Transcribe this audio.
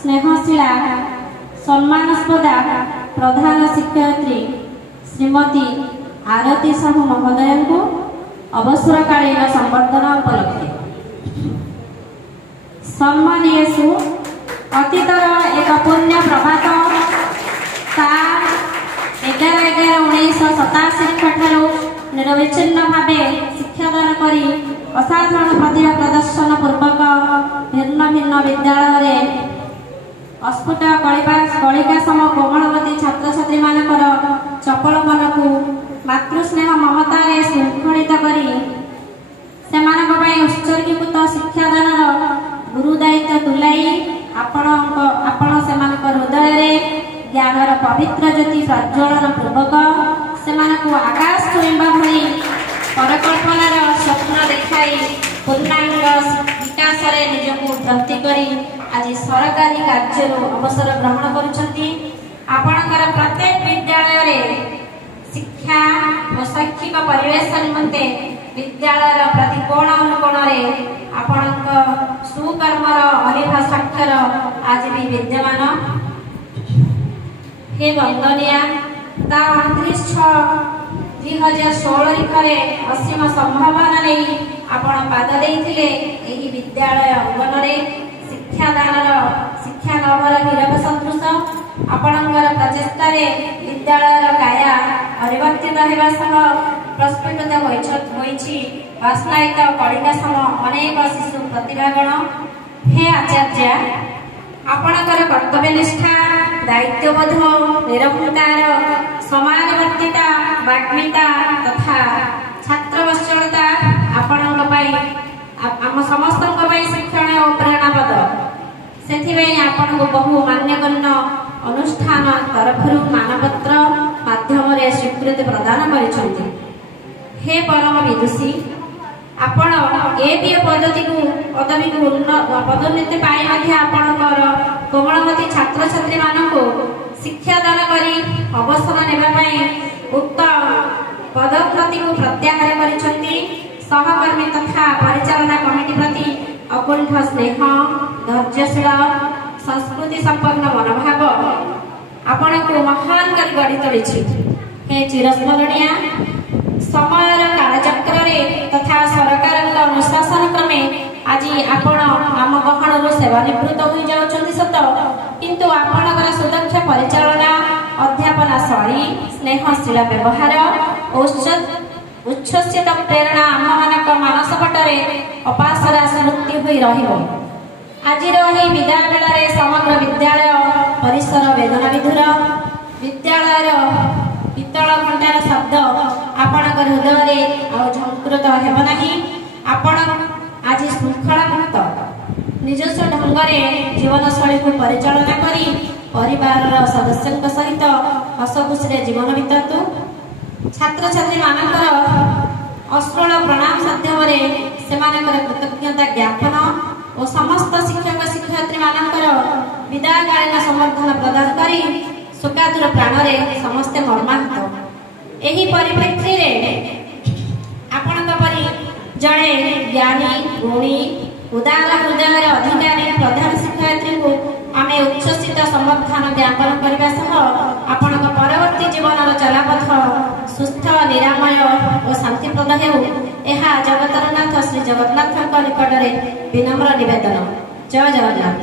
स्नेहशीला सम्मानस्पदा प्रधान शिक्षयित्री श्रीमती आरती साहू महोदय को अवसरकालीन संवर्धना उपलक्षे सम्मानीयसु अतीतर एक पुण्य प्रभात 11/11/1987 निरविच्छिन्न भाव शिक्षादान करी असाधारण प्रतिभा प्रदर्शन पूर्वक भिन्न भिन्न विद्यालय अस्फुट कलिका सम कोमलवती छात्र छात्री मानकर चपल मन को मातृस्नेह ममतार शृंखलित करी उत्सर्गीकृत शिक्षादान गुरु दायित्व तुलाई आपण हृदय ज्ञानर पवित्र ज्योति प्रज्वलन पूर्वक से आकाश छुईबा भली परकल्पनार स्वप्न देखाई पूर्णांग विकास निजक भर्ती करी आज सरकारी कार्य अवसर ग्रहण करुछंती। आपणकर प्रत्येक विद्यालय शिक्षा और शैक्षिक परिवेश निमंते विद्यालय प्रति कोण अनुकोण आपण सुकर्मर अलिभा साक्षर आज भी विद्यमान हे वंदनिया 29/6/2016 असीम संभावना नहीं आपण पाद देइथिले एही विद्यालय अंगन रे शिक्षा नभर हीरक सदृश आपणकर प्रचेष्टा विद्यालय काया परिवर्तित होगा सह प्रस्फुटित होइछि वासनायित कलिका सम अनेक शिशु प्रतिभागण। हे आचार्य आपणकर कर्तव्यनिष्ठा दायित्वबोध निरंकुशार समानवर्तिता वाग्मिता तथा छात्रवत्सलता आपणक पई आम समस्त शिक्षण और प्रेरणापद से बहु मान्यगण्य अनुष्ठान तरफ मानपत्र माध्यम स्वीकृति प्रदान करिसेंति। हे परम विदुषी आपण एबीए पदवी को पदोन्नति पाई आपणकर कोमलमती छात्र छात्री मानक शिक्षादान करी अवसर नेबाई उक्त पदोन्नति को प्रत्याहार करिसेंति। सहकर्मी तथा परिचालना कमिटी प्रति अकुंठ स्नेह धैर्यशील संस्कृति संपन्न मनोभाव आपण को महान कर गढ़ी तोड़ी। हे चिरस्मरणीय समय कालचक्र तथा सरकार अनुशासन क्रमे आज आपण आम गहन सेवानिवृत्त हो जाउछन्ति सत किंतु आपणकर सुदक्ष परिचालना अध्यापना शैली स्नेहशील व्यवहार उच्छ्वसित प्रेरणा आममानक मानस पटरे अपासरा स्मृति होई रहिबो। आजिर एही विदाय बेलारे समग्र विद्यालय परिसर वेदना विधुर विद्यालय पितल घंटार शब्द आपणकर हृदय झंकृत हेब नाही। आपण आज श्रृंखलामुक्त निजस्व ढंगरे जीवनशैली को परिचालना करी परिवार सदस्यों सहित हसखुशी जीवन बितातु। छात्र छात्री मानकर अश्रुल प्रणाम माध्यम कृतज्ञता ज्ञापन और समस्त शिक्षक शिक्षयित्री मानकर विदायकालीन संवर्धन प्रदान करी शोकातुर प्राण समस्ते मर्माहत। एही परिप्रेक्षी आपण परी जड़े ज्ञानी गुणी उदार हृदय अधिकारी प्रधान शिक्षयित्री को आम उच्छ्वसित संवर्धन ज्ञापन करने सह आपण परवर्ती जीवन चलापथ सुस्थ निरामय और शांतिप्रद हेउ जगतरनाथ श्री जगन्नाथ निकट में विनम्र निवेदन। जय जगन्नाथ।